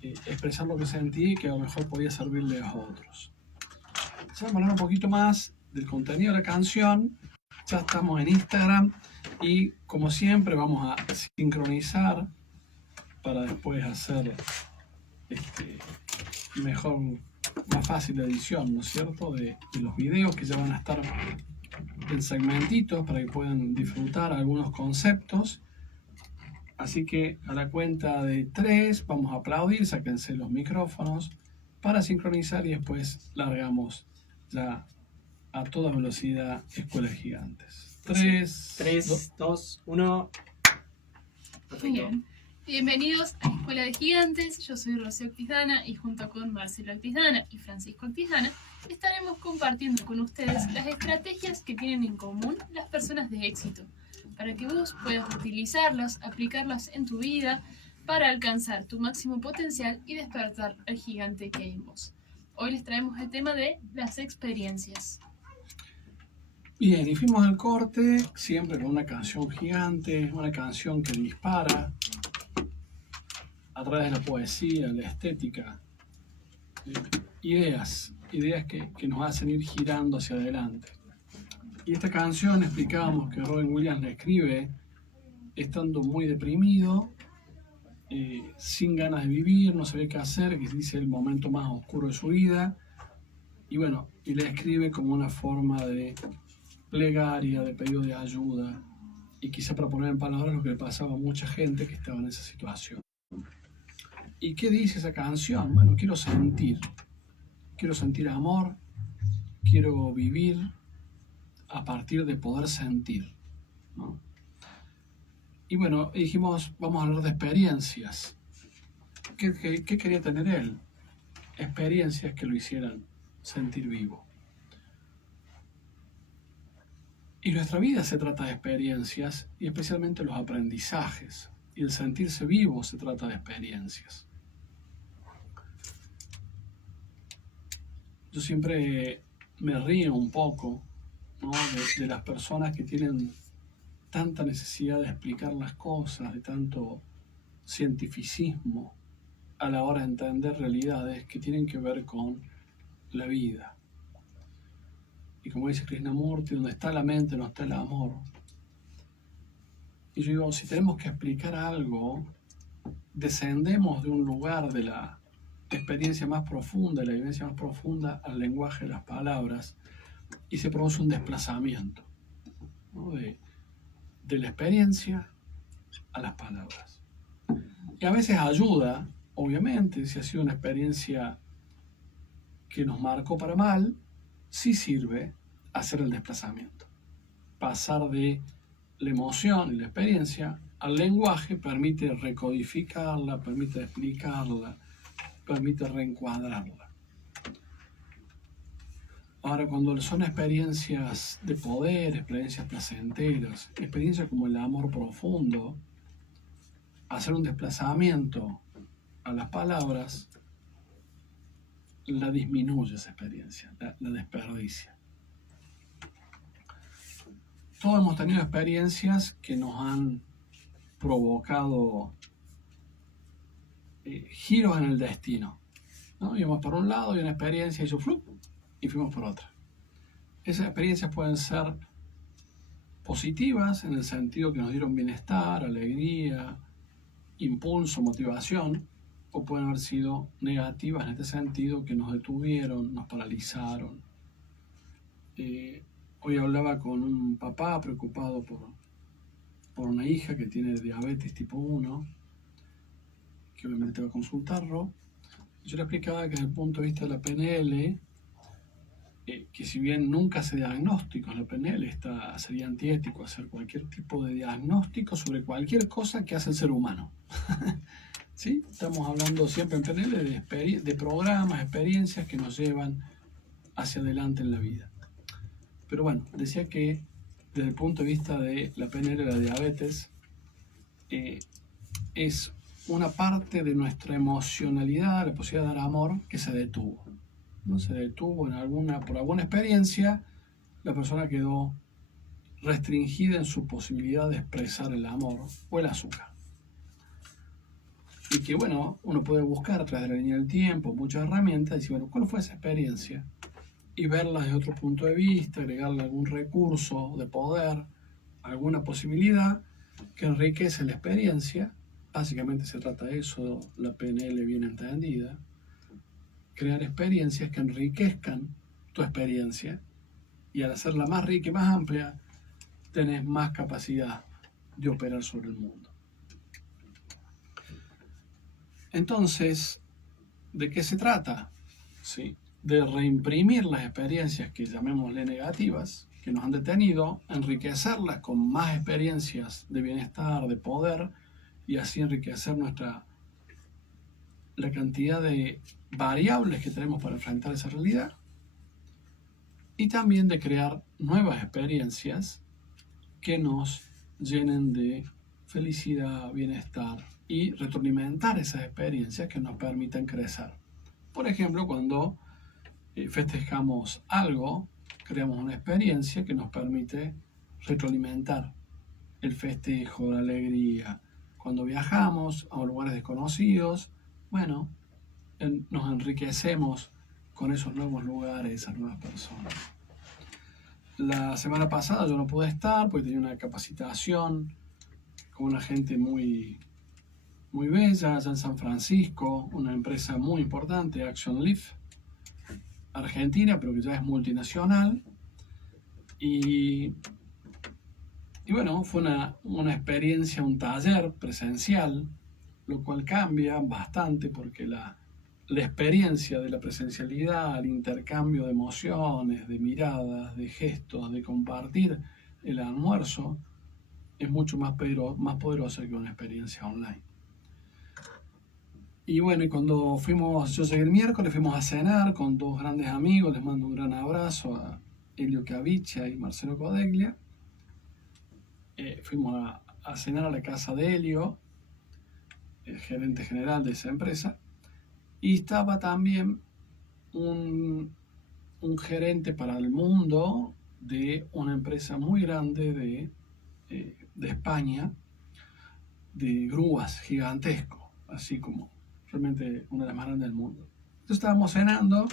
expresar lo que sentí, que a lo mejor podía servirle a otros. Ya vamos a hablar un poquito más del contenido de la canción. Ya estamos en Instagram y como siempre vamos a sincronizar para después hacer mejor, más fácil la edición, ¿no es cierto? De los videos que ya van a estar en segmentitos para que puedan disfrutar algunos conceptos. Así que a la cuenta de 3 vamos a aplaudir, sáquense los micrófonos para sincronizar y después largamos ya a toda velocidad Escuelas Gigantes. 3, 2, 1. Muy bien. Bienvenidos a Escuela de Gigantes. Yo soy Rocío Actizana y junto con Marcelo Actizana y Francisco Actizana estaremos compartiendo con ustedes las estrategias que tienen en común las personas de éxito para que vos puedas utilizarlas, aplicarlas en tu vida para alcanzar tu máximo potencial y despertar al gigante que hay en vos. Hoy les traemos el tema de las experiencias. Bien, y fuimos al corte siempre con una canción gigante, una canción que dispara a través de la poesía, la estética, ideas que nos hacen ir girando hacia adelante. Y esta canción explicábamos que Robin Williams la escribe estando muy deprimido, sin ganas de vivir, no sabía qué hacer, que dice el momento más oscuro de su vida, y bueno, y la escribe como una forma de plegaria, de pedido de ayuda, y quizá para poner en palabras lo que le pasaba a mucha gente que estaba en esa situación. ¿Y qué dice esa canción? Bueno, quiero sentir amor, quiero vivir a partir de poder sentir, ¿no? Y bueno, dijimos, vamos a hablar de experiencias. ¿Qué quería tener él? Experiencias que lo hicieran sentir vivo. Y nuestra vida se trata de experiencias, y especialmente los aprendizajes. Y el sentirse vivo se trata de experiencias. Yo siempre me río un poco, ¿no? de las personas que tienen tanta necesidad de explicar las cosas, de tanto cientificismo a la hora de entender realidades que tienen que ver con la vida. Y como dice Krishnamurti, donde está la mente no está el amor. Y yo digo, si tenemos que explicar algo, descendemos de un lugar de la experiencia más profunda, de la vivencia más profunda, al lenguaje de las palabras, y se produce un desplazamiento, ¿no? de la experiencia a las palabras. Y a veces ayuda, obviamente, si ha sido una experiencia que nos marcó para mal, sí sirve hacer el desplazamiento. Pasar de la emoción y la experiencia al lenguaje permite recodificarla, permite explicarla, permite reencuadrarla. Ahora, cuando son experiencias de poder, experiencias placenteras, experiencias como el amor profundo, hacer un desplazamiento a las palabras la disminuye esa experiencia, la desperdicia. Todos hemos tenido experiencias que nos han provocado giros en el destino, ¿no? Íbamos por un lado y una experiencia hizo flup y fuimos por otra. Esas experiencias pueden ser positivas en el sentido que nos dieron bienestar, alegría, impulso, motivación, o pueden haber sido negativas en este sentido que nos detuvieron, nos paralizaron. Hoy hablaba con un papá preocupado por una hija que tiene diabetes tipo 1, que obviamente va a consultarlo. Yo le explicaba que desde el punto de vista de la PNL, que si bien nunca hace diagnósticos, la PNL sería antiético hacer cualquier tipo de diagnóstico sobre cualquier cosa que hace el ser humano. ¿Sí? Estamos hablando siempre en PNL de programas, experiencias que nos llevan hacia adelante en la vida. Pero bueno, decía que desde el punto de vista de la PNL, la diabetes es una parte de nuestra emocionalidad, la posibilidad de dar amor, que se detuvo. ¿No? Se detuvo por alguna experiencia, la persona quedó restringida en su posibilidad de expresar el amor o el azúcar. y que, bueno, uno puede buscar a través de la línea del tiempo muchas herramientas y decir, bueno, ¿cuál fue esa experiencia? Y verla desde otro punto de vista, agregarle algún recurso de poder, alguna posibilidad que enriquece la experiencia. Básicamente se trata de eso, la PNL bien entendida. Crear experiencias que enriquezcan tu experiencia, y al hacerla más rica y más amplia, tenés más capacidad de operar sobre el mundo. Entonces, ¿de qué se trata? ¿Sí? De reimprimir las experiencias que llamémosle negativas, que nos han detenido, enriquecerlas con más experiencias de bienestar, de poder, y así enriquecer la cantidad de variables que tenemos para enfrentar esa realidad, y también de crear nuevas experiencias que nos llenen de felicidad, bienestar, y retroalimentar esas experiencias que nos permitan crecer. Por ejemplo, cuando festejamos algo, creamos una experiencia que nos permite retroalimentar el festejo, la alegría. Cuando viajamos a lugares desconocidos, bueno, nos enriquecemos con esos nuevos lugares, esas nuevas personas. La semana pasada yo no pude estar porque tenía una capacitación con una gente muy bella allá en San Francisco, una empresa muy importante, Action Leaf, argentina, pero que ya es multinacional. Y bueno, fue una experiencia, un taller presencial, lo cual cambia bastante porque la experiencia de la presencialidad, el intercambio de emociones, de miradas, de gestos, de compartir el almuerzo, es mucho más poderosa que una experiencia online. Y bueno, y cuando yo llegué el miércoles, fuimos a cenar con dos grandes amigos, les mando un gran abrazo a Elio Caviccia y Marcelo Codeglia. Fuimos a cenar a la casa de Elio, el gerente general de esa empresa, y estaba también un gerente para el mundo de una empresa muy grande de España, de grúas, gigantesco, así como realmente una de las más grandes del mundo. Entonces estábamos cenando,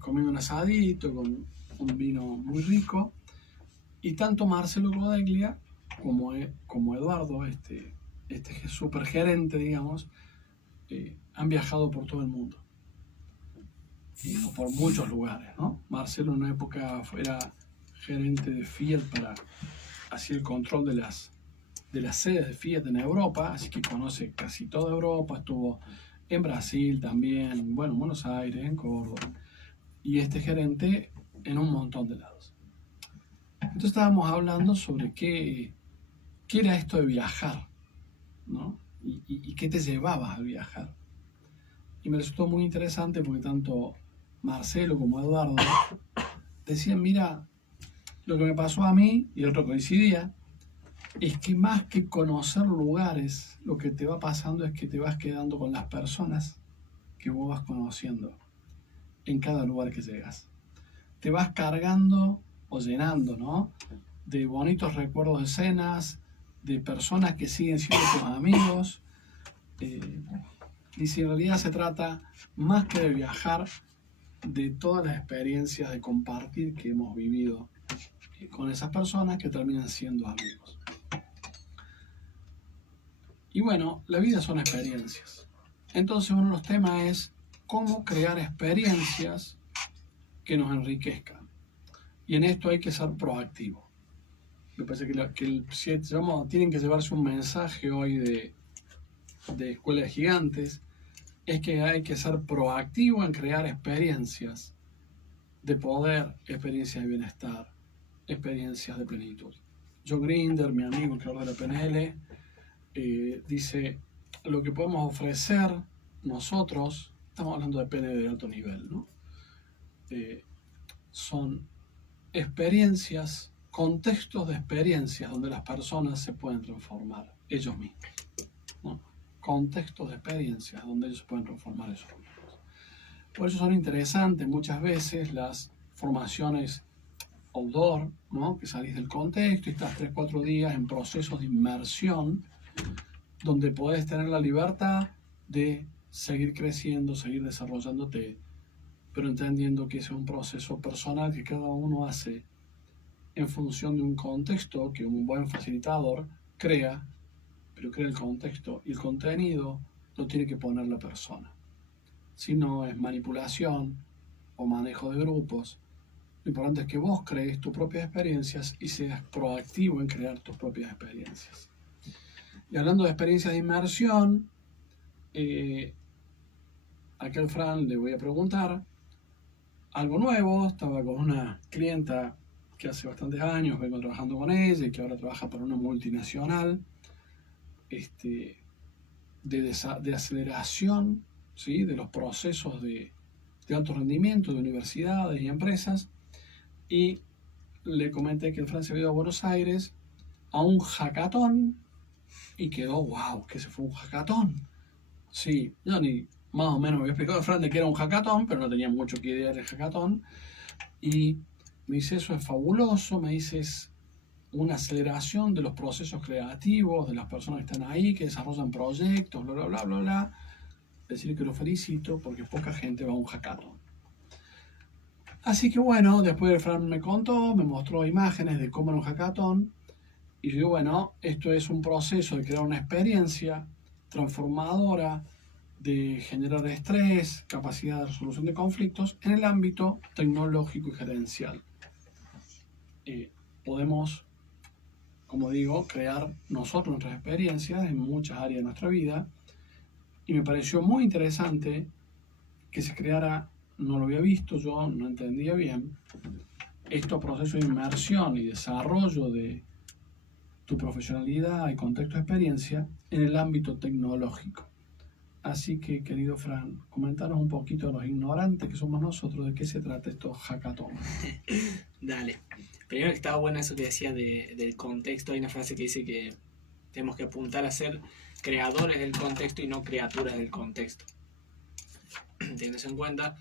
comiendo un asadito con un vino muy rico, y tanto Marcelo Codeglia como Eduardo, este supergerente, digamos, han viajado por todo el mundo, por muchos lugares, ¿no? Marcelo en una época era gerente de Fiat hacía el control de las sedes de Fiat en Europa, así que conoce casi toda Europa, estuvo en Brasil también, bueno, en Buenos Aires, en Córdoba, y este gerente en un montón de lados. Entonces estábamos hablando sobre qué era esto de viajar, ¿no? Y qué te llevaba a viajar. Y me resultó muy interesante porque tanto Marcelo como Eduardo decían, mira, lo que me pasó a mí, y el otro coincidía, es que más que conocer lugares, lo que te va pasando es que te vas quedando con las personas que vos vas conociendo en cada lugar que llegas. Te vas cargando o llenando, ¿no?, de bonitos recuerdos de escenas, de personas que siguen siendo tus amigos. Y si en realidad se trata, más que de viajar, de todas las experiencias de compartir que hemos vivido con esas personas que terminan siendo amigos. Y bueno, la vida son experiencias. Entonces uno de los temas es cómo crear experiencias que nos enriquezcan. Y en esto hay que ser proactivo. Me parece tienen que llevarse un mensaje hoy de Escuela de Gigantes, es que hay que ser proactivo en crear experiencias de poder, experiencias de bienestar, experiencias de plenitud. Joe Grinder, mi amigo, creador de la PNL, dice, lo que podemos ofrecer nosotros, estamos hablando de PNL de alto nivel, ¿no? Son experiencias, contextos de experiencias donde las personas se pueden transformar ellos mismos, ¿no? Contextos de experiencias donde ellos se pueden transformar ellos mismos. Por eso son interesantes muchas veces las formaciones outdoor, ¿no?, que salís del contexto y estás 3-4 días en procesos de inmersión donde podés tener la libertad de seguir creciendo, seguir desarrollándote, pero entendiendo que ese es un proceso personal que cada uno hace en función de un contexto que un buen facilitador crea, pero crea el contexto y el contenido lo tiene que poner la persona. Si no es manipulación o manejo de grupos, lo importante es que vos crees tus propias experiencias y seas proactivo en crear tus propias experiencias. Y hablando de experiencias de inmersión, aquí al Fran le voy a preguntar algo nuevo. Estaba con una clienta que hace bastantes años vengo trabajando con ella y que ahora trabaja para una multinacional de aceleración, ¿sí?, de los procesos de alto rendimiento de universidades y empresas, y le comenté que el Fran se había ido a Buenos Aires a un hackathon y quedó, wow, que se fue un hackathon. Sí, yo ni más o menos me había explicado a Fran de que era un hackathon, pero no tenía mucho que idea del hackathon, y me dice, eso es fabuloso, me dice, es una aceleración de los procesos creativos, de las personas que están ahí, que desarrollan proyectos, bla, bla, bla, bla, bla. Decir que lo felicito porque poca gente va a un hackathon. Así que bueno, después Fran me contó, me mostró imágenes de cómo era un hackathon, y yo digo, bueno, esto es un proceso de crear una experiencia transformadora, de generar estrés, capacidad de resolución de conflictos en el ámbito tecnológico y gerencial. Podemos, como digo, crear nosotros nuestras experiencias en muchas áreas de nuestra vida, y me pareció muy interesante que se creara, no lo había visto, yo no entendía bien, estos procesos de inmersión y desarrollo de tu profesionalidad y contexto de experiencia en el ámbito tecnológico. Así que, querido Fran, comentanos un poquito a los ignorantes que somos nosotros de qué se trata estos hackathons. Dale. Primero que estaba bueno eso que decías del contexto. Hay una frase que dice que tenemos que apuntar a ser creadores del contexto y no criaturas del contexto. Teniendo eso en cuenta,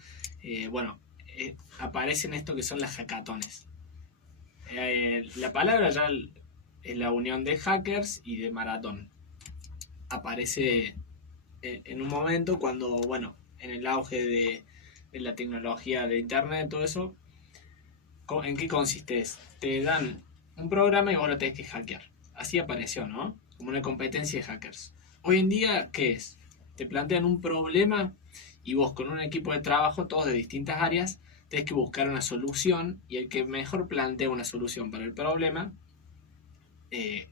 aparecen esto que son las hackatones. La palabra ya es la unión de hackers y de maratón. Aparece en un momento cuando, en el auge de la tecnología de internet, todo eso, ¿en qué consiste? Te dan un programa y vos lo tenés que hackear. Así apareció, ¿no? Como una competencia de hackers. Hoy en día, ¿qué es? Te plantean un problema y vos con un equipo de trabajo, todos de distintas áreas, tenés que buscar una solución, y el que mejor plantea una solución para el problema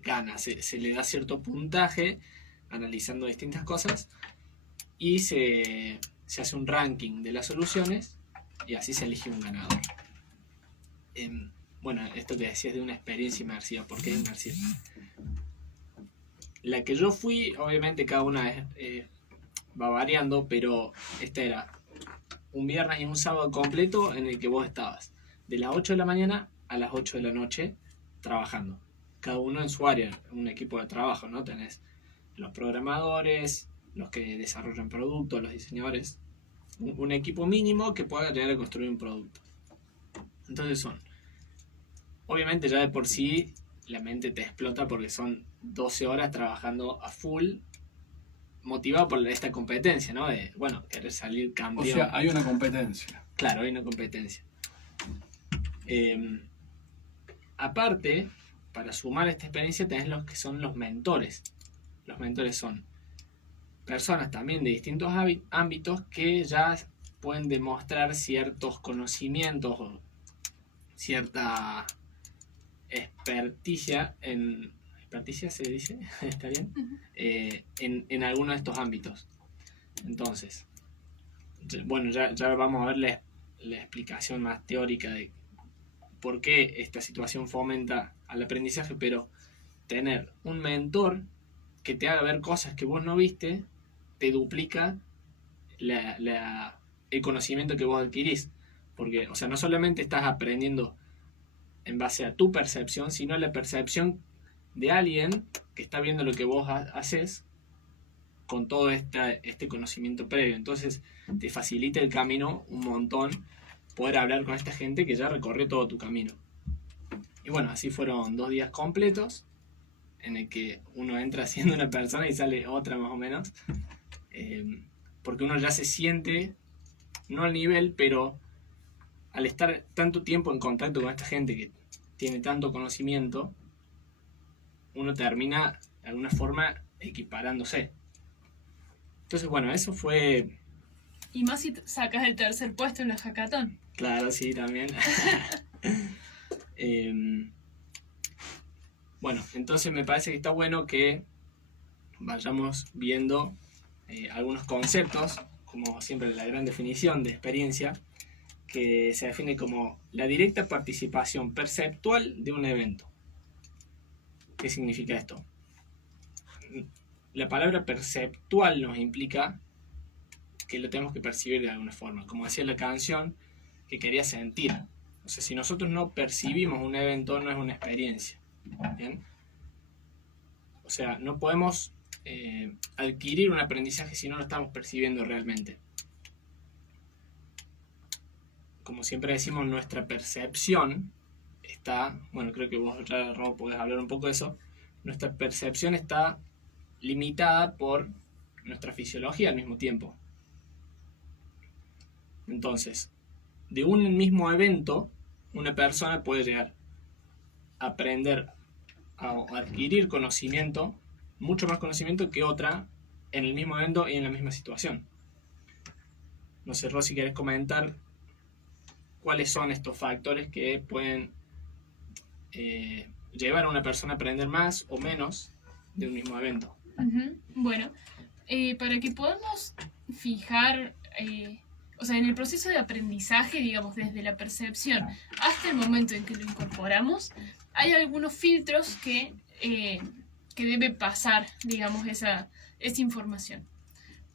gana. Se le da cierto puntaje analizando distintas cosas y se hace un ranking de las soluciones y así se elige un ganador. Esto que decías de una experiencia inmersiva, ¿por qué inmersiva? La que yo fui, obviamente cada una va variando, pero esta era un viernes y un sábado completo en el que vos estabas de las 8 de la mañana a las 8 de la noche trabajando, cada uno en su área, un equipo de trabajo, ¿no? Tenés los programadores, los que desarrollan productos, los diseñadores, un equipo mínimo que pueda llegar a construir un producto. Entonces obviamente ya de por sí la mente te explota porque son 12 horas trabajando a full, motivado por esta competencia, ¿no? De, querer salir campeón. O sea, hay una competencia. Claro, hay una competencia. Aparte, para sumar esta experiencia tenés los que son los mentores. Los mentores son personas también de distintos ámbitos que ya pueden demostrar ciertos conocimientos o cierta experticia se dice, ¿está bien? En alguno de estos ámbitos. Entonces, ya vamos a ver la explicación más teórica de por qué esta situación fomenta al aprendizaje, pero tener un mentor que te haga ver cosas que vos no viste te duplica el conocimiento que vos adquirís, porque, no solamente estás aprendiendo en base a tu percepción, sino la percepción de alguien que está viendo lo que vos haces con todo este conocimiento previo. Entonces te facilita el camino un montón poder hablar con esta gente que ya recorrió todo tu camino. Y así fueron 2 días completos. en el que uno entra siendo una persona y sale otra más o menos, porque uno ya se siente, no al nivel, pero al estar tanto tiempo en contacto con esta gente que tiene tanto conocimiento, uno termina de alguna forma equiparándose. Entonces, bueno, eso fue... Y más si sacas el tercer puesto en la hackathon. Claro, sí, también. Bueno, entonces me parece que está bueno que vayamos viendo algunos conceptos, como siempre la gran definición de experiencia, que se define como la directa participación perceptual de un evento. ¿Qué significa esto? La palabra perceptual nos implica que lo tenemos que percibir de alguna forma. Como decía la canción, que quería sentir. O sea, si nosotros no percibimos un evento, no es una experiencia. ¿Bien? O sea, no podemos adquirir un aprendizaje si no lo estamos percibiendo realmente. Como siempre decimos, nuestra percepción está, bueno, creo que vos ya, Rob, podés hablar un poco de eso. Nuestra percepción está limitada por nuestra fisiología al mismo tiempo. Entonces, de un mismo evento, una persona puede llegar a aprender a adquirir conocimiento, mucho más conocimiento que otra en el mismo evento y en la misma situación. No sé, Rosy, ¿querés comentar cuáles son estos factores que pueden llevar a una persona a aprender más o menos de un mismo evento? Bueno, para que podamos fijar, o sea, en el proceso de aprendizaje, digamos, desde la percepción hasta el momento en que lo incorporamos, hay algunos filtros que debe pasar, digamos, esa información.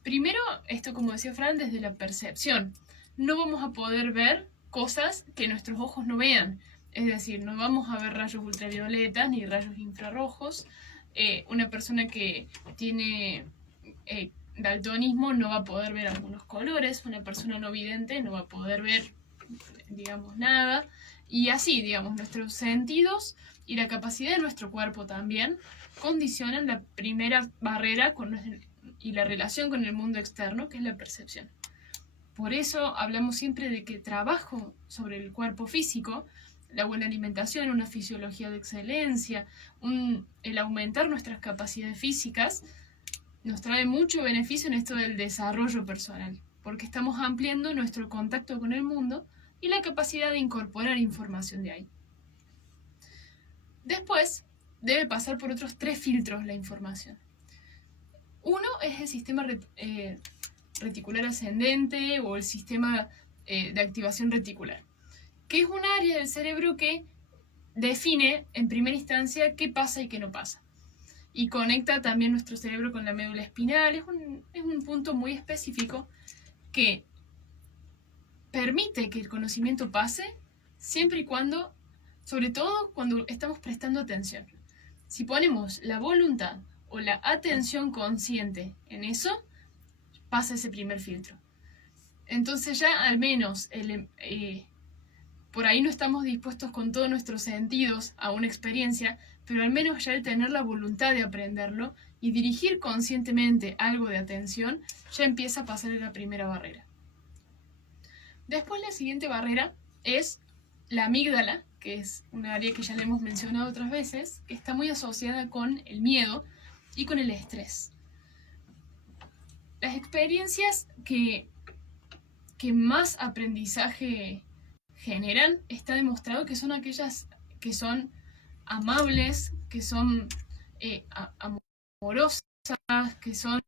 Primero, esto como decía Fran, desde la percepción. No vamos a poder ver cosas que nuestros ojos no vean. Es decir, no vamos a ver rayos ultravioletas ni rayos infrarrojos. Una persona que tiene daltonismo no va a poder ver algunos colores. Una persona no vidente no va a poder ver, digamos, nada. Y así, digamos, nuestros sentidos y la capacidad de nuestro cuerpo también condicionan la primera barrera y la relación con el mundo externo, que es la percepción. Por eso hablamos siempre de que trabajo sobre el cuerpo físico, la buena alimentación, una fisiología de excelencia, el aumentar nuestras capacidades físicas, nos trae mucho beneficio en esto del desarrollo personal, porque estamos ampliando nuestro contacto con el mundo y la capacidad de incorporar información de ahí. Después, debe pasar por otros 3 filtros la información. Uno es el sistema reticular ascendente o el sistema de activación reticular, que es un área del cerebro que define en primera instancia qué pasa y qué no pasa. Y conecta también nuestro cerebro con la médula espinal. Es un punto muy específico que permite que el conocimiento pase siempre y cuando, sobre todo cuando estamos prestando atención. Si ponemos la voluntad o la atención consciente en eso, pasa ese primer filtro. Entonces ya al menos por ahí no estamos dispuestos con todos nuestros sentidos a una experiencia, pero al menos ya el tener la voluntad de aprenderlo y dirigir conscientemente algo de atención, ya empieza a pasar la primera barrera. Después la siguiente barrera es la amígdala, que es una área que ya le hemos mencionado otras veces, que está muy asociada con el miedo y con el estrés. Las experiencias que más aprendizaje generan, está demostrado que son aquellas que son amables, que son amorosas, que son,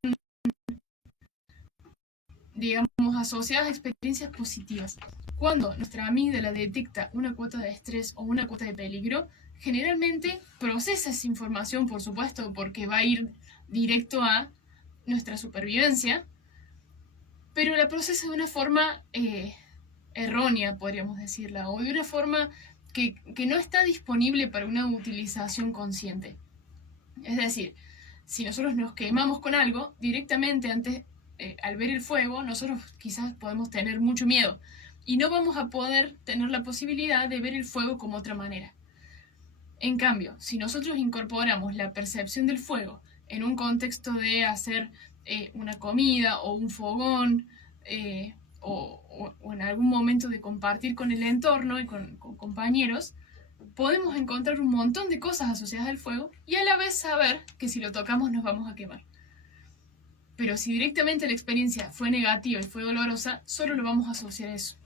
digamos, asociadas a experiencias positivas. Cuando nuestra amígdala detecta una cuota de estrés o una cuota de peligro, generalmente procesa esa información, por supuesto, porque va a ir directo a nuestra supervivencia, pero la procesa de una forma errónea, podríamos decirla, o de una forma que no está disponible para una utilización consciente. Es decir, si nosotros nos quemamos con algo, directamente antes, al ver el fuego, nosotros quizás podemos tener mucho miedo y no vamos a poder tener la posibilidad de ver el fuego como otra manera. En cambio, si nosotros incorporamos la percepción del fuego en un contexto de hacer una comida o un fogón, o en algún momento de compartir con el entorno y con compañeros, podemos encontrar un montón de cosas asociadas al fuego y a la vez saber que si lo tocamos nos vamos a quemar. Pero si directamente la experiencia fue negativa y fue dolorosa, solo lo vamos a asociar a eso.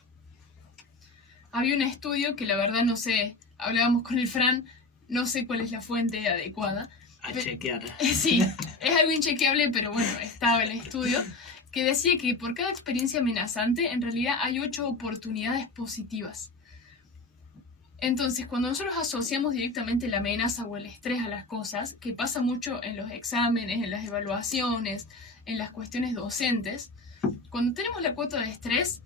Había un estudio que la verdad no sé, hablábamos con el Fran, no sé cuál es la fuente adecuada. A chequear. Sí, es algo inchequeable, pero bueno, estaba el estudio, que decía que por cada experiencia amenazante, en realidad hay 8 oportunidades positivas. Entonces, cuando nosotros asociamos directamente la amenaza o el estrés a las cosas, que pasa mucho en los exámenes, en las evaluaciones, en las cuestiones docentes, cuando tenemos la cuota de estrés,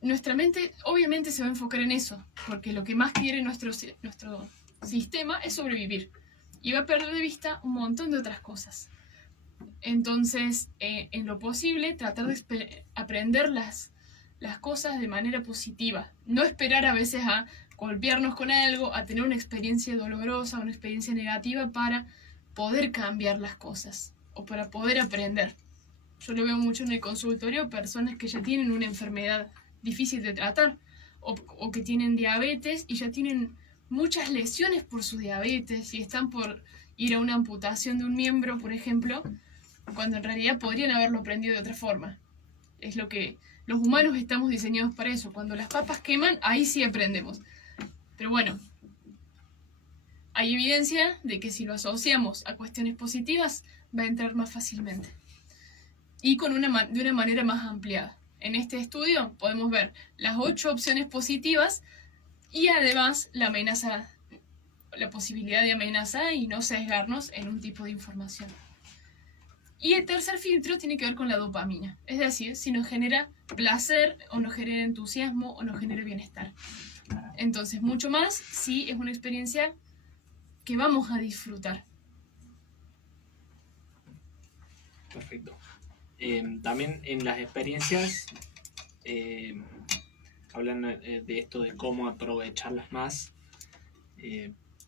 nuestra mente obviamente se va a enfocar en eso, porque lo que más quiere nuestro sistema es sobrevivir, y va a perder de vista un montón de otras cosas. Entonces, en lo posible, tratar de aprender las cosas de manera positiva, no esperar a veces a golpearnos con algo, a tener una experiencia dolorosa, una experiencia negativa para poder cambiar las cosas o para poder aprender. Yo lo veo mucho en el consultorio, personas que ya tienen una enfermedad difícil de tratar o que tienen diabetes y ya tienen muchas lesiones por su diabetes y están por ir a una amputación de un miembro, por ejemplo, cuando en realidad podrían haberlo aprendido de otra forma. Es lo que los humanos estamos diseñados para eso. Cuando las papas queman, ahí sí aprendemos. Pero bueno, hay evidencia de que si lo asociamos a cuestiones positivas, va a entrar más fácilmente. Y de una manera más ampliada. En este estudio podemos ver las 8 opciones positivas y además la posibilidad de amenaza y no sesgarnos en un tipo de información. Y el tercer filtro tiene que ver con la dopamina, es decir, si nos genera placer o nos genera entusiasmo o nos genera bienestar. Entonces, mucho más si es una experiencia que vamos a disfrutar. Perfecto. También en las experiencias, hablando de esto de cómo aprovecharlas más,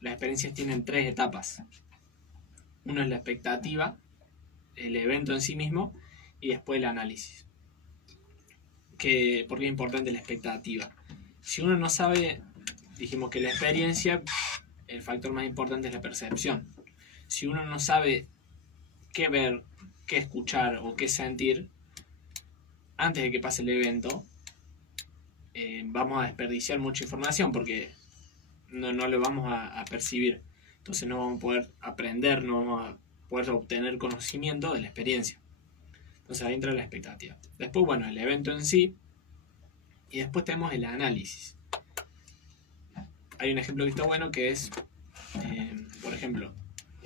las experiencias tienen 3 etapas. Uno es la expectativa, el evento en sí mismo, y después el análisis. ¿Por qué es importante la expectativa? Si uno no sabe, dijimos que la experiencia, el factor más importante es la percepción. Si uno no sabe qué ver, qué escuchar o qué sentir antes de que pase el evento, vamos a desperdiciar mucha información porque no lo vamos a percibir. Entonces no vamos a poder aprender, no vamos a poder obtener conocimiento de la experiencia. Entonces ahí entra la expectativa. Después, bueno, el evento en sí. Y después tenemos el análisis. Hay un ejemplo que está bueno que es, por ejemplo,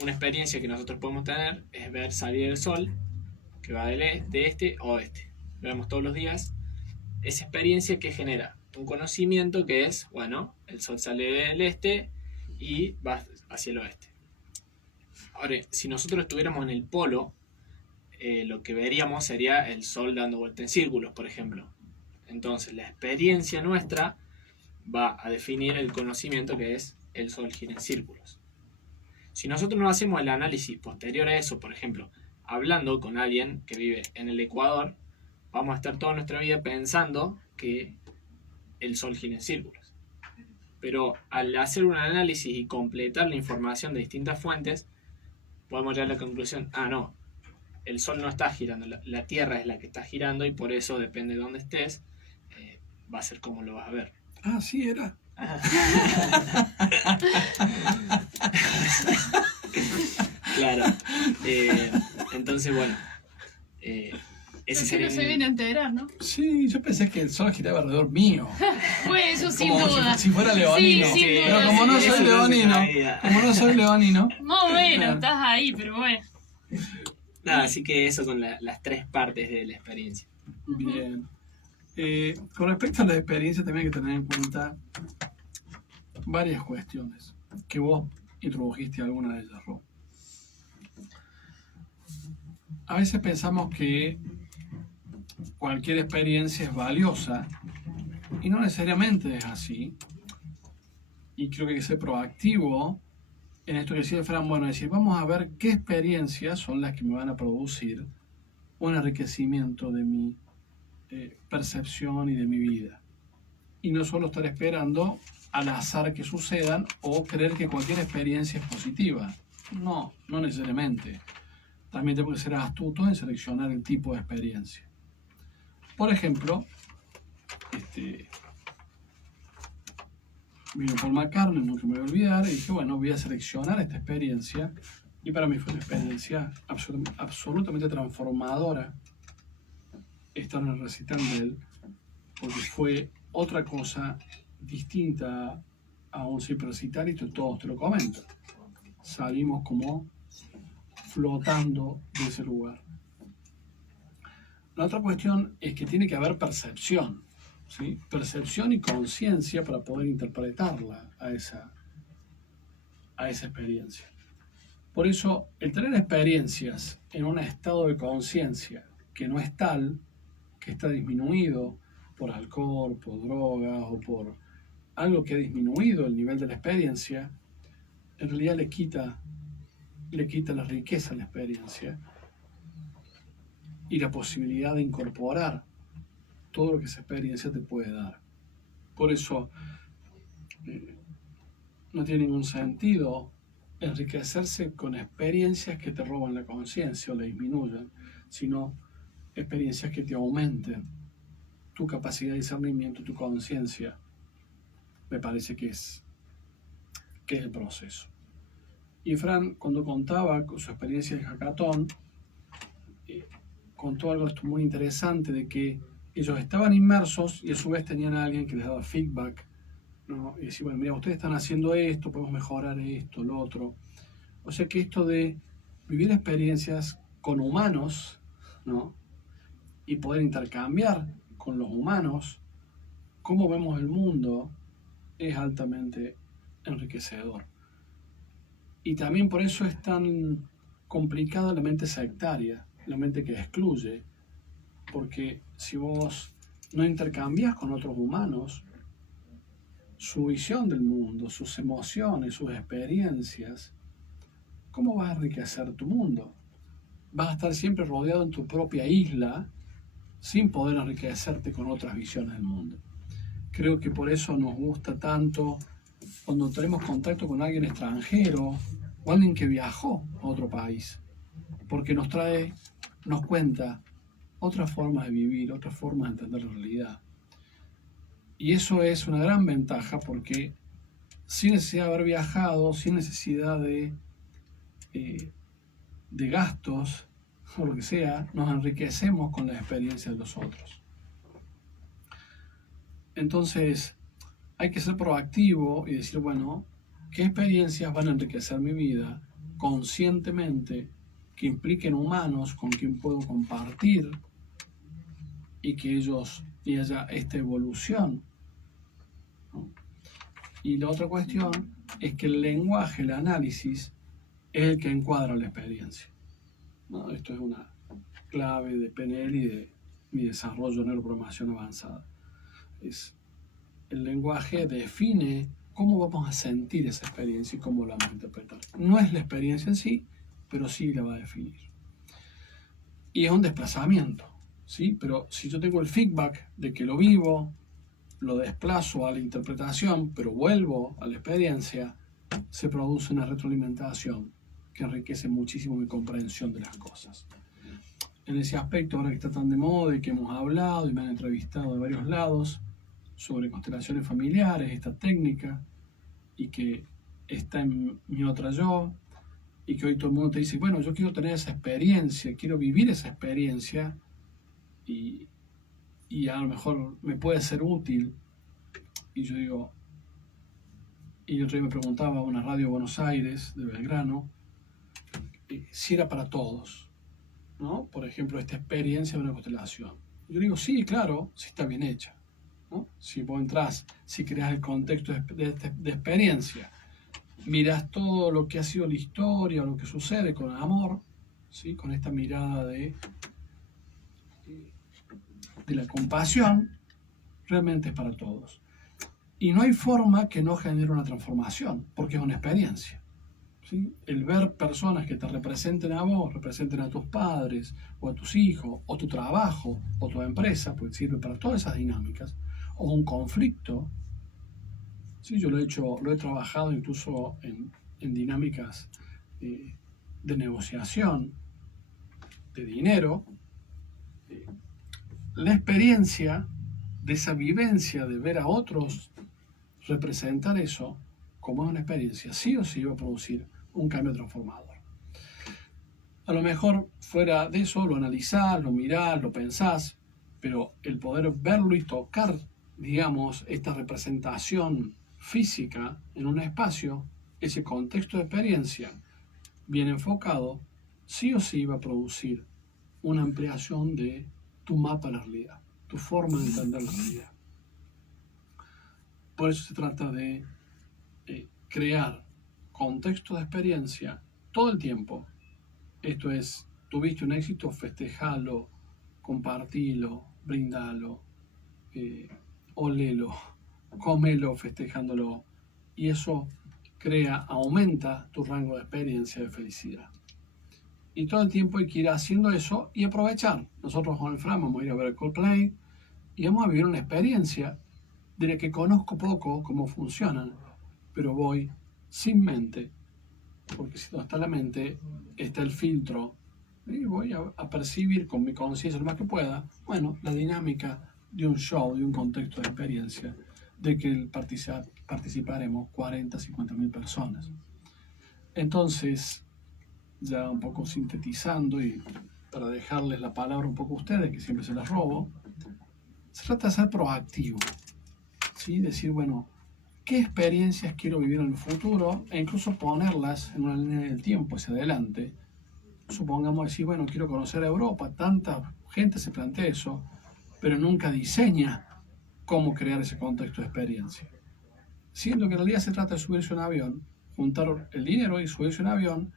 una experiencia que nosotros podemos tener es ver salir el sol, que va de este a oeste. Lo vemos todos los días. Esa experiencia que genera un conocimiento que es, bueno, el sol sale del este y va hacia el oeste. Ahora, si nosotros estuviéramos en el polo, lo que veríamos sería el sol dando vuelta en círculos, por ejemplo. Entonces, la experiencia nuestra va a definir el conocimiento que es el sol gira en círculos. Si nosotros no hacemos el análisis posterior a eso, por ejemplo, hablando con alguien que vive en el Ecuador, vamos a estar toda nuestra vida pensando que el sol gira en círculos. Pero al hacer un análisis y completar la información de distintas fuentes, podemos llegar a la conclusión, no, el sol no está girando, la Tierra es la que está girando y por eso depende de dónde estés, va a ser como lo vas a ver. Sí era. Claro. Entonces, bueno, ese sería no se viene a enterar, ¿no? Sí, yo pensé que el sol giraba alrededor mío. Pues eso sin Como duda. si fuera leonino. Sí, pero duda, como no soy leonino, Más o menos, estás ahí, pero bueno. Nada, así que eso son las 3 partes de la experiencia. Bien. Con respecto a la experiencia también hay que tener en cuenta varias cuestiones que vos introdujiste alguna de ellas, Ro. A veces pensamos que cualquier experiencia es valiosa y no necesariamente es así. y creo que hay que ser proactivo en esto que decía Fran, bueno, decir, vamos a ver qué experiencias son las que me van a producir un enriquecimiento de mi percepción y de mi vida. Y no solo estar esperando al azar que sucedan o creer que cualquier experiencia es positiva. No, no necesariamente. También tengo que ser astuto en seleccionar el tipo de experiencia. Por ejemplo, vino Paul McCartney, nunca me voy a olvidar, y dije, bueno, voy a seleccionar esta experiencia. Y para mí fue una experiencia absolutamente transformadora estar en el recital de él, porque fue otra cosa distinta a un simple recital, y todos te lo comentan. Salimos como flotando de ese lugar. La otra cuestión es que tiene que haber percepción, ¿sí? Percepción y conciencia para poder interpretarla a esa experiencia. Por eso, el tener experiencias en un estado de conciencia que no es tal, que está disminuido por alcohol, por drogas o por algo que ha disminuido el nivel de la experiencia, en realidad le quita la riqueza a la experiencia y la posibilidad de incorporar todo lo que esa experiencia te puede dar. Por eso no tiene ningún sentido enriquecerse con experiencias que te roban la conciencia o la disminuyen, sino experiencias que te aumenten tu capacidad de discernimiento, tu conciencia. Me parece que es el proceso. Y Fran, cuando contaba su experiencia de hackathon, contó algo muy interesante de que ellos estaban inmersos y a su vez tenían a alguien que les daba feedback, ¿no? Y decía, bueno, mira, ustedes están haciendo esto, podemos mejorar esto, lo otro. O sea que esto de vivir experiencias con humanos, ¿no? Y poder intercambiar con los humanos cómo vemos el mundo es altamente enriquecedor. Y también por eso es tan complicada la mente sectaria, la mente que excluye, porque si vos no intercambias con otros humanos su visión del mundo, sus emociones, sus experiencias, ¿cómo vas a enriquecer tu mundo? Vas a estar siempre rodeado en tu propia isla sin poder enriquecerte con otras visiones del mundo. Creo que por eso nos gusta tanto cuando tenemos contacto con alguien extranjero o alguien que viajó a otro país, porque nos cuenta otras formas de vivir, otras formas de entender la realidad. Y eso es una gran ventaja porque sin necesidad de haber viajado, sin necesidad de gastos o lo que sea, nos enriquecemos con la experiencia de los otros. Entonces, hay que ser proactivo y decir, bueno, ¿qué experiencias van a enriquecer mi vida conscientemente, que impliquen humanos con quien puedo compartir y que haya esta evolución, ¿no? Y la otra cuestión es que el lenguaje, el análisis, es el que encuadra la experiencia, ¿no? Esto es una clave de PNL y de mi desarrollo en neuroprogramación avanzada. El lenguaje define cómo vamos a sentir esa experiencia y cómo la vamos a interpretar. No es la experiencia en sí, pero sí la va a definir. Y es un desplazamiento, ¿sí? Pero si yo tengo el feedback de que lo vivo, lo desplazo a la interpretación, pero vuelvo a la experiencia, se produce una retroalimentación que enriquece muchísimo mi comprensión de las cosas. En ese aspecto, ahora que está tan de moda y que hemos hablado y me han entrevistado de varios lados sobre constelaciones familiares, esta técnica, y que está en mi otra yo, y que hoy todo el mundo te dice, bueno, yo quiero tener esa experiencia, quiero vivir esa experiencia, y a lo mejor me puede ser útil. Y yo digo, y otro día me preguntaba a una radio de Buenos Aires, de Belgrano, si era para todos, ¿no? Por ejemplo, esta experiencia de una constelación. Yo digo, sí, claro, si está bien hecha, ¿no? Si vos entrás, si creás el contexto de experiencia, mirás todo lo que ha sido la historia, lo que sucede con el amor, ¿sí? Con esta mirada de la compasión, realmente es para todos. Y no hay forma que no genere una transformación, porque es una experiencia. ¿Sí? El ver personas que te representen a vos, representen a tus padres, o a tus hijos, o tu trabajo, o tu empresa, pues sirve para todas esas dinámicas, o un conflicto. ¿Sí? Yo lo he trabajado incluso en dinámicas de negociación, de dinero. La experiencia de esa vivencia de ver a otros representar eso, como es una experiencia, sí o sí va a producir un cambio transformador. A lo mejor fuera de eso lo analizás, lo mirás, lo pensás, pero el poder verlo y tocar, digamos, esta representación física en un espacio, ese contexto de experiencia bien enfocado, sí o sí va a producir una ampliación de tu mapa de la realidad, tu forma de entender la realidad. Por eso se trata de crear contexto de experiencia todo el tiempo. Esto es, tuviste un éxito, festejalo, compartilo, brindalo, olelo, comelo festejándolo. Y eso aumenta tu rango de experiencia de felicidad. Y todo el tiempo hay que ir haciendo eso y aprovechar. Nosotros con el Fran vamos a ir a ver el Coldplay y vamos a vivir una experiencia de la que conozco poco cómo funcionan, pero voy sin mente, porque si no está la mente, está el filtro, y voy a percibir con mi conciencia lo más que pueda, bueno, la dinámica de un show, de un contexto de experiencia, de que participaremos 40, 50 mil personas. Entonces, ya un poco sintetizando y para dejarles la palabra un poco a ustedes, que siempre se las robo, se trata de ser proactivo, ¿sí? Decir, bueno, ¿qué experiencias quiero vivir en el futuro? E incluso ponerlas en una línea del tiempo hacia adelante. Supongamos decir, bueno, quiero conocer Europa, tanta gente se plantea eso, pero nunca diseña cómo crear ese contexto de experiencia. Siendo que en realidad se trata de subirse a un avión, juntar el dinero y subirse a un avión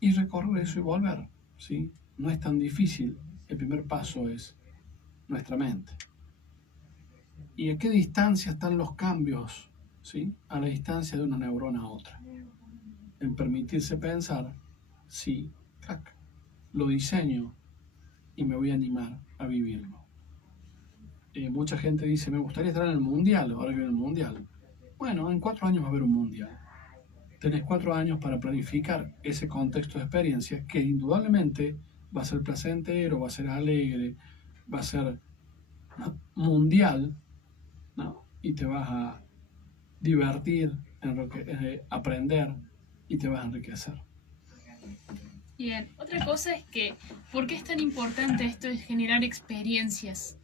y recorrer eso y volver, ¿sí? No es tan difícil, el primer paso es nuestra mente. ¿Y a qué distancia están los cambios? ¿Sí? A la distancia de una neurona a otra. En permitirse pensar, sí, lo diseño y me voy a animar a vivirlo. Mucha gente dice, me gustaría estar en el mundial, ahora que viene el mundial. Bueno, en 4 años va a haber un mundial. Tenés 4 años para planificar ese contexto de experiencia que indudablemente va a ser placentero, va a ser alegre, va a ser mundial, ¿no? Y te vas a divertir, aprender y te vas a enriquecer. Bien, otra cosa es que, ¿por qué es tan importante esto de generar experiencias?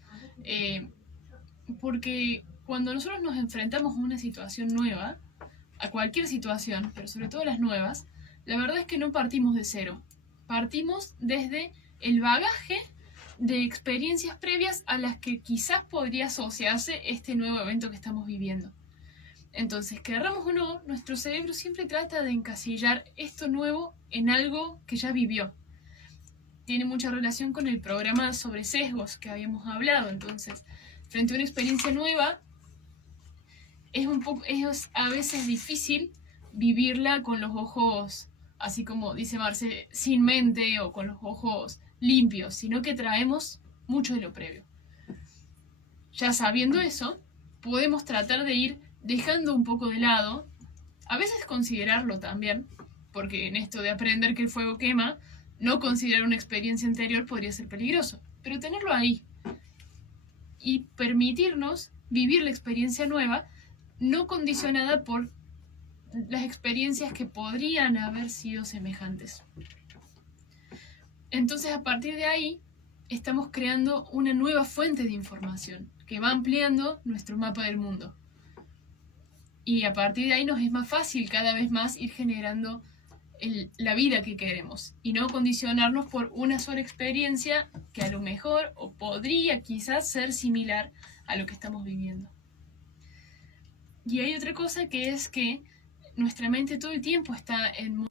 Porque cuando nosotros nos enfrentamos a una situación nueva, a cualquier situación, pero sobre todo las nuevas, la verdad es que no partimos de cero. Partimos desde el bagaje de experiencias previas a las que quizás podría asociarse este nuevo evento que estamos viviendo. Entonces, querramos o no, nuestro cerebro siempre trata de encasillar esto nuevo en algo que ya vivió. Tiene mucha relación con el programa sobre sesgos que habíamos hablado. Entonces, frente a una experiencia nueva, es a veces difícil vivirla con los ojos, así como dice Marce, sin mente o con los ojos limpios, sino que traemos mucho de lo previo. Ya sabiendo eso, podemos tratar de ir dejando un poco de lado, a veces considerarlo también, porque en esto de aprender que el fuego quema, no considerar una experiencia anterior podría ser peligroso, pero tenerlo ahí y permitirnos vivir la experiencia nueva, no condicionada por las experiencias que podrían haber sido semejantes. Entonces, a partir de ahí, estamos creando una nueva fuente de información que va ampliando nuestro mapa del mundo. Y a partir de ahí nos es más fácil cada vez más ir generando la vida que queremos y no condicionarnos por una sola experiencia que a lo mejor o podría quizás ser similar a lo que estamos viviendo. Y hay otra cosa que es que nuestra mente todo el tiempo está en modo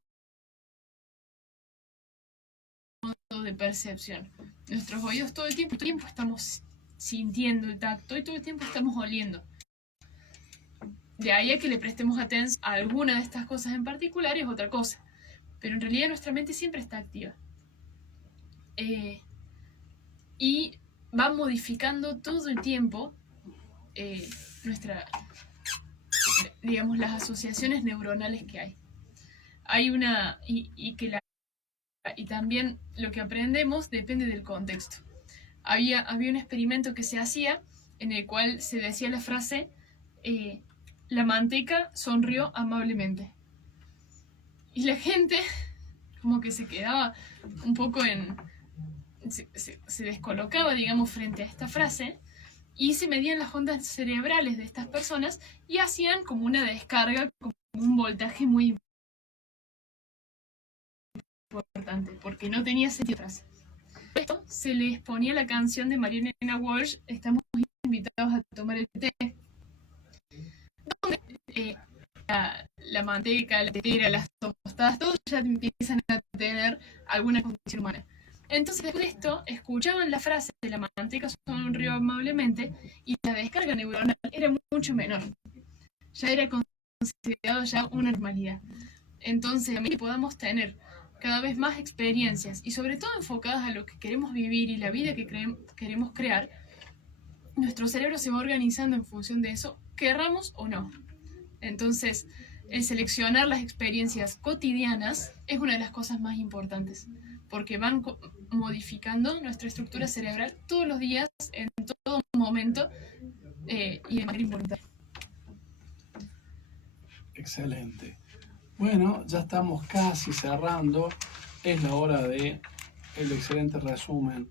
de percepción. Nuestros oídos todo el tiempo estamos sintiendo el tacto y todo el tiempo estamos oliendo. de ahí a que le prestemos atención a alguna de estas cosas en particular es otra cosa. Pero en realidad nuestra mente siempre está activa. Y va modificando todo el tiempo las asociaciones neuronales que hay. Y también lo que aprendemos depende del contexto. Había un experimento que se hacía en el cual se decía la frase la manteca sonrió amablemente. Y la gente como que se quedaba un poco se descolocaba, digamos, frente a esta frase, y se medían las ondas cerebrales de estas personas y hacían como una descarga, como un voltaje muy importante, porque no tenía sentido frase. Esto se les ponía la canción de Mariana Walsh, Estamos invitados a tomar el té, donde la manteca, la tetera, las tostadas, todos ya empiezan a tener alguna condición humana. Entonces, después de esto, escuchaban la frase de la manteca sonrió amablemente y la descarga neuronal era mucho menor. Ya era considerado ya una normalidad. Entonces, a mí que podamos tener cada vez más experiencias y sobre todo enfocadas a lo que queremos vivir y la vida que queremos crear, nuestro cerebro se va organizando en función de eso, querramos o no. Entonces, el seleccionar las experiencias cotidianas es una de las cosas más importantes, porque van modificando nuestra estructura cerebral todos los días, en todo momento, y de manera involuntaria. Excelente. Bueno, ya estamos casi cerrando. Es la hora de el excelente resumen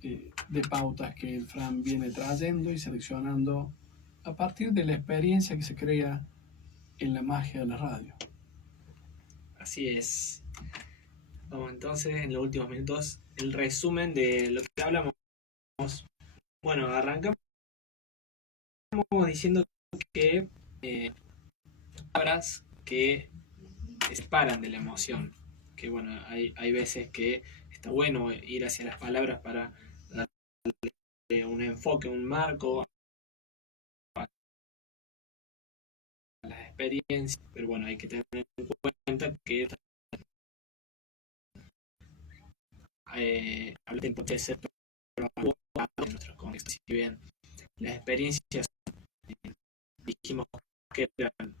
de pautas que el Fran viene trayendo y seleccionando a partir de la experiencia que se crea en la magia de la radio. Así es. Vamos entonces, en los últimos minutos, el resumen de lo que hablamos. Bueno, arrancamos diciendo que palabras que se separan de la emoción. Que bueno, hay veces que está bueno ir hacia las palabras para darle un enfoque, un marco a las experiencias, pero bueno, hay que tener en cuenta que hablar de puede ser en nuestros contextos. Si bien las experiencias dijimos que eran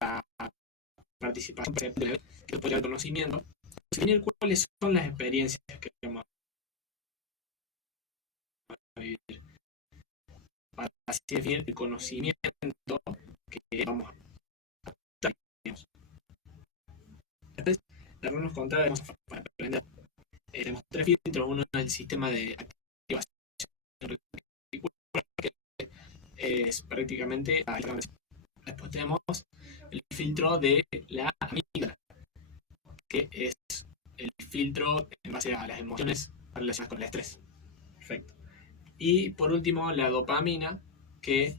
la participación que podría el conocimiento, definir cuáles son las experiencias que vamos a vivir para así definir el conocimiento que vamos a tener. Después, darnos cuenta de para aprender. Tenemos tres filtros. Uno es el sistema de activación reticular, que es prácticamente. Después tenemos el filtro de la amígdala, que es el filtro en base a las emociones relacionadas con el estrés. Perfecto. Y por último, la dopamina, que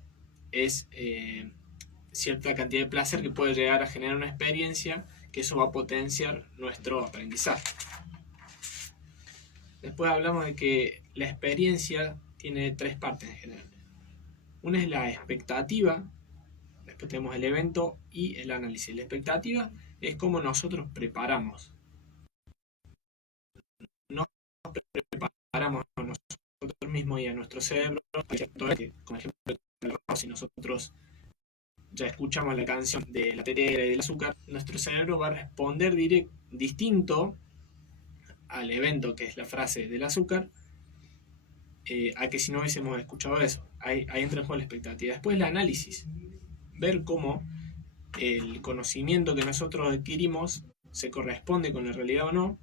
es cierta cantidad de placer que puede llegar a generar una experiencia, que eso va a potenciar nuestro aprendizaje. Después hablamos de que la experiencia tiene tres partes en general. Una es la expectativa, después tenemos el evento y el análisis. La expectativa es cómo nosotros preparamos. Nos preparamos a nosotros mismos y a nuestro cerebro. Con ejemplo, si nosotros ya escuchamos la canción de la tetera y del azúcar, nuestro cerebro va a responder distinto al evento, que es la frase del azúcar, a que si no hubiésemos escuchado eso. Ahí entra en juego la expectativa. Después el análisis, ver cómo el conocimiento que nosotros adquirimos se corresponde con la realidad o no.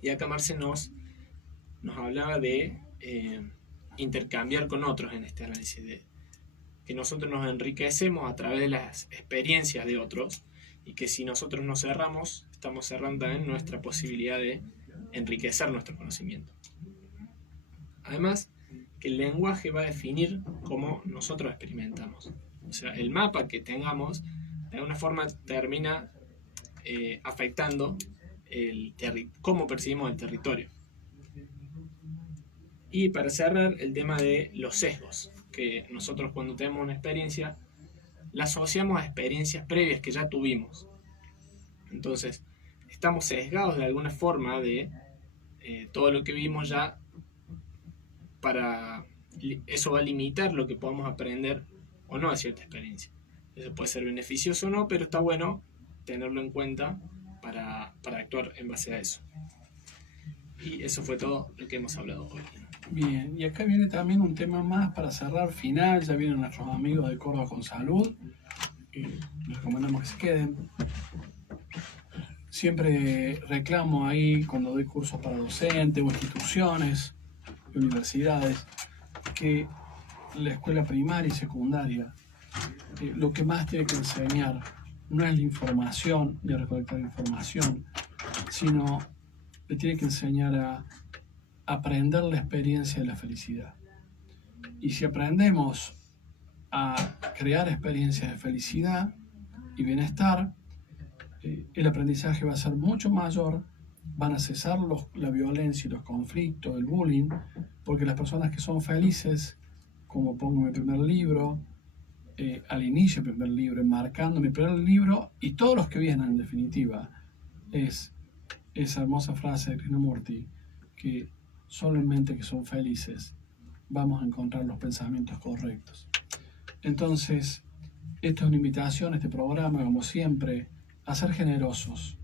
Y acá Marce nos hablaba de intercambiar con otros en este análisis, de que nosotros nos enriquecemos a través de las experiencias de otros, y que si nosotros nos cerramos, estamos cerrando también nuestra posibilidad de enriquecer nuestro conocimiento. Además, que el lenguaje va a definir cómo nosotros experimentamos. O sea, el mapa que tengamos, de alguna forma termina afectando cómo percibimos el territorio. Y para cerrar, el tema de los sesgos, que nosotros cuando tenemos una experiencia la asociamos a experiencias previas que ya tuvimos. Entonces, estamos sesgados de alguna forma de todo lo que vimos ya, eso va a limitar lo que podamos aprender o no de cierta experiencia. Eso puede ser beneficioso o no, pero está bueno tenerlo en cuenta para actuar en base a eso. Y eso fue todo lo que hemos hablado hoy. Bien, y acá viene también un tema más para cerrar final. Ya vienen nuestros amigos de Córdoba con Salud, les recomendamos que se queden. Siempre reclamo ahí cuando doy cursos para docentes o instituciones y universidades que la escuela primaria y secundaria lo que más tiene que enseñar no es la información ni recolectar información, sino le tiene que enseñar a aprender la experiencia de la felicidad. Y si aprendemos a crear experiencias de felicidad y bienestar, el aprendizaje va a ser mucho mayor, van a cesar la violencia y los conflictos, el bullying, porque las personas que son felices, como pongo en mi primer libro, al inicio del primer libro, enmarcando mi primer libro y todos los que vienen en definitiva, es esa hermosa frase de Krishnamurti, que solamente que son felices vamos a encontrar los pensamientos correctos. Entonces, esta es una invitación, este programa, como siempre, a ser generosos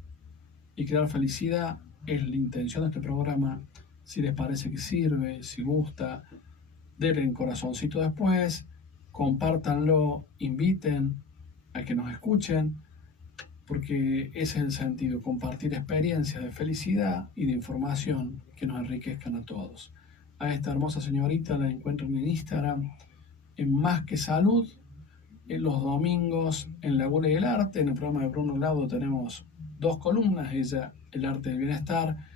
y crear felicidad es la intención de este programa. Si les parece que sirve, si gusta, denle un corazoncito después, compártanlo, inviten a que nos escuchen, porque ese es el sentido, compartir experiencias de felicidad y de información que nos enriquezcan a todos. A esta hermosa señorita la encuentran en Instagram, en Más que Salud, en los domingos en La Gula y el Arte. En el programa de Bruno Laudo tenemos 2 columnas, ella El Arte del Bienestar,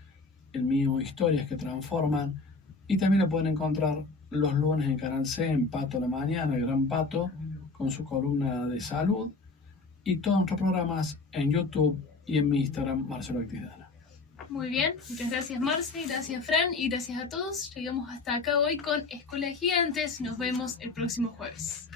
el mío Historias que Transforman, y también la pueden encontrar los lunes en Canal C, en Pato a la Mañana, el Gran Pato, con su columna de salud, y todos nuestros programas en YouTube y en mi Instagram, Marcelo Actidana. Muy bien, muchas gracias Marce, gracias Fran y gracias a todos. Llegamos hasta acá hoy con Escuela de Gigantes. Nos vemos el próximo jueves.